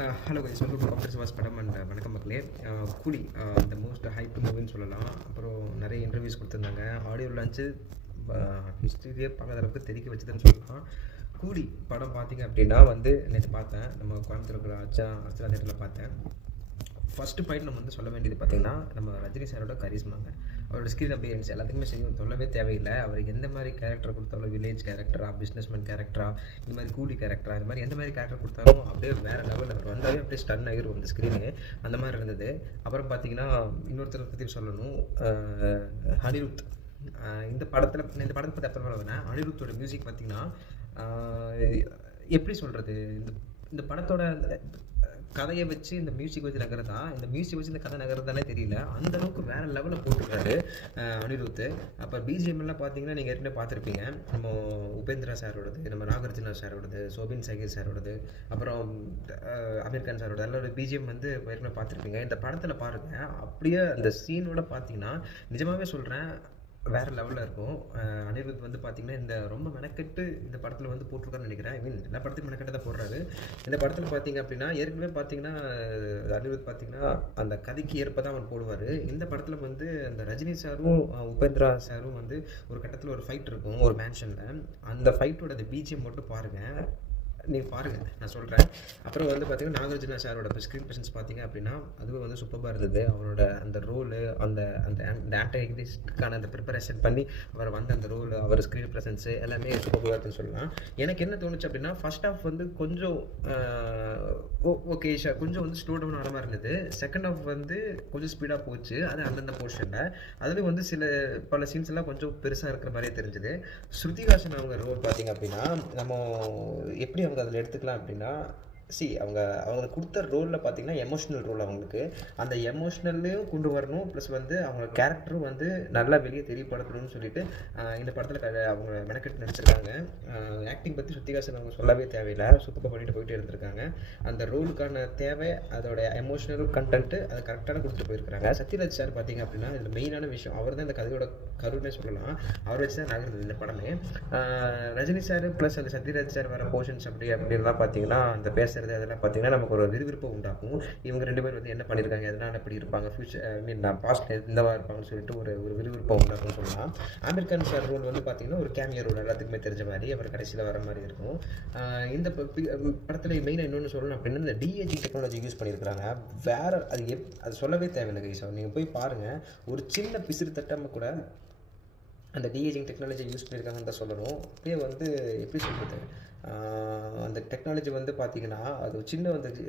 Hello guys, welcome to doctor Siva's படம் and வணக்கம் மக்களே. கூலி இந்த மோஸ்ட் ஹைப் மூவின்னு சொல்லலாம். அப்புறம் நிறைய இன்டர்வியூஸ் கொடுத்துருந்தாங்க. ஆடியோ லான்ச்சு ஹிஸ்ட்ரியிலே பார்க்காத அளவுக்கு தெரிக்க வச்சுதுன்னு சொல்லலாம். கூலி படம் பார்த்தீங்க அப்படின்னா வந்து நேற்று பார்த்தேன். நம்ம கோயம்புத்தூர் இருக்கிற அர்ச்சனா தேட்டரில் பார்த்தேன். ஃபஸ்ட்டு பாயிண்ட் நம்ம வந்து சொல்ல வேண்டியது பார்த்தீங்கன்னா, நம்ம ரஜினி சாரோட கரிஸ்மாங்க. அவரோட ஸ்க்ரீன் அப்பியரன்ஸ் எல்லாத்துக்குமே சொல்லவே தேவையில்லை. அவருக்கு எந்த மாதிரி கேரக்டர் கொடுத்தாலும், வில்லேஜ் கேரக்டரா, பிஸ்னஸ்மேன் கேரக்டரா, இந்த மாதிரி கூலி கேரக்டரா, இந்த மாதிரி எந்த மாதிரி கேரக்டர் கொடுத்தாலும் அப்படியே வேறு லெவலில் அவர் வந்தாலே அப்படியே ஸ்டன் ஆகிரும் அந்த ஸ்க்ரீனு. அந்த மாதிரி இருந்தது. அப்புறம் பார்த்தீங்கன்னா, இன்னொருத்தரை பற்றி சொல்லணும், அனிருத். இந்த படத்தை பற்றி அப்புறமா வேணாம். அனிருத்தோட மியூசிக் பார்த்தீங்கன்னா, எப்படி சொல்கிறது, இந்த இந்த படத்தோட கதையை வச்சு இந்த மியூசிக் வச்சு நகரதா, இந்த மியூசிக் வச்சு இந்த கதை நகரதானே தெரியல. அந்த அளவுக்கு வேற லெவலில் போட்டிருக்காரு அனிருத். அப்போ பிஜிஎம்லாம் பார்த்தீங்கன்னா நீங்கள் ஏற்கனவே பார்த்துருப்பீங்க. நம்ம உபேந்திரா சாரோடது, நம்ம நாகார்ஜுனா சாரோடது, சோபின் சகீர் சாரோடது, அப்புறம் அமீர் கான் சாரோட எல்லாரோட பிஜிஎம் வந்து ஏற்கனவே பார்த்துருப்பீங்க. இந்த படத்தில் பாருங்கள், அப்படியே அந்த சீனோட பார்த்தீங்கன்னா நிஜமாகவே சொல்கிறேன் வேறு லெவலில் இருக்கும். அனிருத் வந்து பார்த்திங்கன்னா இந்த ரொம்ப மெனக்கெட்டு இந்த படத்தில் வந்து போட்டிருக்காருன்னு நினைக்கிறேன். ஐ மீன் எல்லா படத்தையும் மெனக்கெட்டு தான் போடுறாரு. இந்த படத்தில் பார்த்திங்க அப்படின்னா ஏற்கனவே பார்த்திங்கன்னா அனிருத் பார்த்திங்கன்னா அந்த கதைக்கு ஏற்ப தான் அவர் போடுவார். இந்த படத்தில் வந்து அந்த ரஜினி சாரும் உபேந்திரா சாரும் வந்து ஒரு கட்டத்தில் ஒரு ஃபைட் இருக்கும் ஒரு மேன்ஷனில். அந்த ஃபைட்டோட அந்த பிஜிஎம் மட்டும் பாருங்கள், நீங்கள் பாருங்கள், நான் சொல்கிறேன். அப்புறம் வந்து பார்த்திங்கன்னா நாகார்ஜுனா சாரோட ஸ்க்ரீன் ப்ரெசன்ஸ் பார்த்திங்க அப்படின்னா அதுவும் வந்து சூப்பராக இருந்தது. அவரோட அந்த ரோலு, அந்த அந்த அந்த ஆன்டாகனிஸ்டுக்கான அந்த ப்ரிப்பரேஷன் பண்ணி அவர் வந்த அந்த ரோலு, அவர் ஸ்க்ரீன் ப்ரெசன்ஸு எல்லாமே சூப்பராக இருக்குன்னு சொல்லலாம். எனக்கு என்ன தோணுச்சு அப்படின்னா, ஃபர்ஸ்ட் ஹாஃப் வந்து கொஞ்சம் ஓகே கொஞ்சம் வந்து ஸ்லோ டவுன் ஆன மாதிரி இருந்தது. செகண்ட் ஹாஃப் வந்து கொஞ்சம் ஸ்பீடாக போச்சு. அது அந்தந்த போர்ஷனில் அதுலேயும் வந்து பல சீன்ஸ் எல்லாம் கொஞ்சம் பெருசாக இருக்கிற மாதிரியே தெரிஞ்சுது. ஸ்ருதிஹாசன் அவங்க ரோல் பார்த்திங்க அப்படின்னா நம்ம எப்படி அவங்க அதில் எடுத்துக்கலாம் அப்படின்னா, அவங்க கொடுத்த ரோலில் பார்த்தீங்கன்னா எமோஷ்னல் ரோல் அவங்களுக்கு. அந்த எமோஷ்னல்லையும் கொண்டு வரணும், ப்ளஸ் வந்து அவங்க கேரக்டரும் வந்து நல்லா வெளியே தெரியப்படுத்தணும்னு சொல்லிட்டு இந்த படத்தில் அவங்க மெனக்கெட்டு நடிச்சிருக்காங்க. ஆக்டிங் பற்றி ஸ்ருதிஹாசன் அவங்க சொல்லவே தேவையில்லை, சூப்பராக பண்ணிட்டு போயிட்டே இருந்திருக்காங்க. அந்த ரோலுக்கான தேவை, அதோட எமோஷ்னல் கண்டென்ட்டு அதை கரெக்டான கொடுத்துட்டு போயிருக்காங்க. சத்யராஜ் சார் பார்த்தீங்க அப்படின்னா இதில் மெயினான விஷயம் அவர் தான் இந்த கதையோட கருன்னே சொல்லலாம். அவர் வச்சு தான் நகருது இந்த படமே. ரஜினி சார் ப்ளஸ் அந்த சத்யராஜ் சார் வர போர்ஷன்ஸ் அப்படின்லாம் பார்த்தீங்கன்னா அந்த அதெல்லாம் பார்த்தீங்கன்னா நமக்கு ஒரு விறுவிறுப்பை உண்டாக்கும். இவங்க ரெண்டு பேர் வந்து என்ன பண்ணியிருக்காங்க, எதனால் எப்படி இருப்பாங்க, ஃபியூச்சர் ஐ மீன் நான் பாஸ்ட் இந்தவா இருப்பாங்கன்னு சொல்லிட்டு ஒரு விறுவிறுப்பை உண்டாக்கும்னு சொல்லலாம். அமீர் கான் சார் ரோல் வந்து பார்த்தீங்கன்னா ஒரு கேமியோ ரோல், எல்லாத்துக்குமே தெரிஞ்ச மாதிரி அவர் கடைசியில் வர மாதிரி இருக்கும். இந்த படத்தில் மெயினாக இன்னொன்று சொல்லணும் அப்படின்னா இந்த டிஏஜி டெக்னாலஜி யூஸ் பண்ணியிருக்கிறாங்க. வேறு அது சொல்லவே தேவையில்லை கைஸ். நீங்கள் போய் பாருங்கள், ஒரு சின்ன பிசிறு தட்டாமல் கூட அந்த டிஏஜிங் டெக்னாலஜி யூஸ் பண்ணியிருக்காங்கன்னு தான் சொல்லணும். அப்படியே வந்து எப்படி சொல்கிறது, அந்த டெக்னாலஜி வந்து பார்த்திங்கன்னா அது சின்ன வந்து